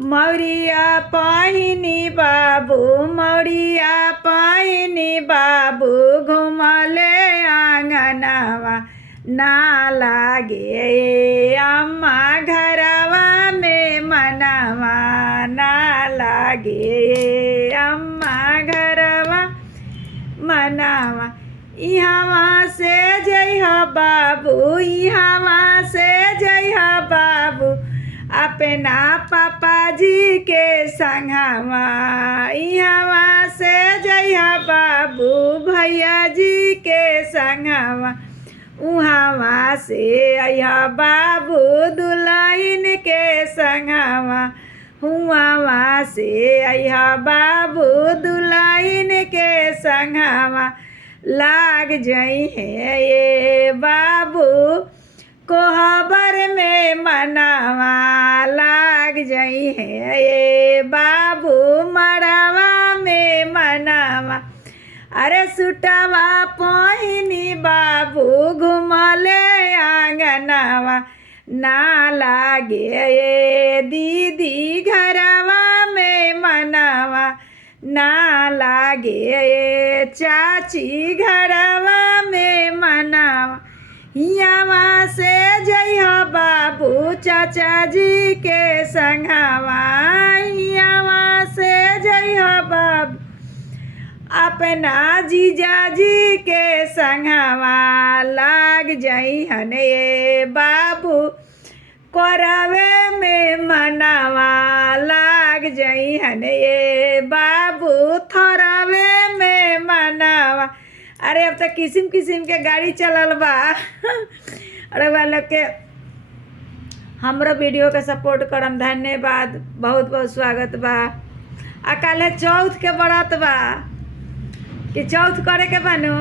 मौरिया पहिनी बाबू मौरिया पहिनी बाबू घुमले आंगनवा ना लागे अम्मा घरवा में मनवा ना लागे अम्मा घरवा मनवा। इहवा से जइह बाबू इहवा से जइह बाबू अपना पापा जी के संगवा। इहवा से जइह बाबू भैया जी के संगवा। उहवा से अइह बाबू दुल्हन के संगवा। हुआवा से अइह बाबू दुल्हन के संगवा। लाग जई है ये बाबू कोहबर में मनवा लाग जई है ये बाबू मड़वा में मनवा। अरे सुटवा पहिनी बाबू घुमले आंगनवा ना लागे ये दीदी घरवा में मनवा ना लागे ये चाची घरवा में मनवा। हियावा से जइह बाबू चाचा जी के संगवा। हियावा से जइह बाबू अपना जीजा जी के संगवा। लाग जइहन ये बाबू कोरवे में मनवा लाग जइहन ये बाबू थोरवे में मनवा। अरे अब तो किस्म किस्म के गाड़ी चलल बा। अरे वाला के हमरो वीडियो के सपोर्ट करम धन्यवाद बहुत बहुत स्वागत बा। आ कल चौथ के व्रत बा कि चौथ करे के बनू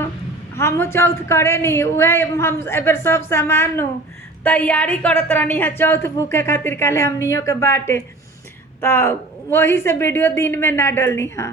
हमू चौथ करे नी उहे हम एबर सब सामान नु तैयारी करत रहनी है चौथ भूखे खातिर। कल हमनियों के बाटे तो वही से वीडियो दिन में ना डलनी है।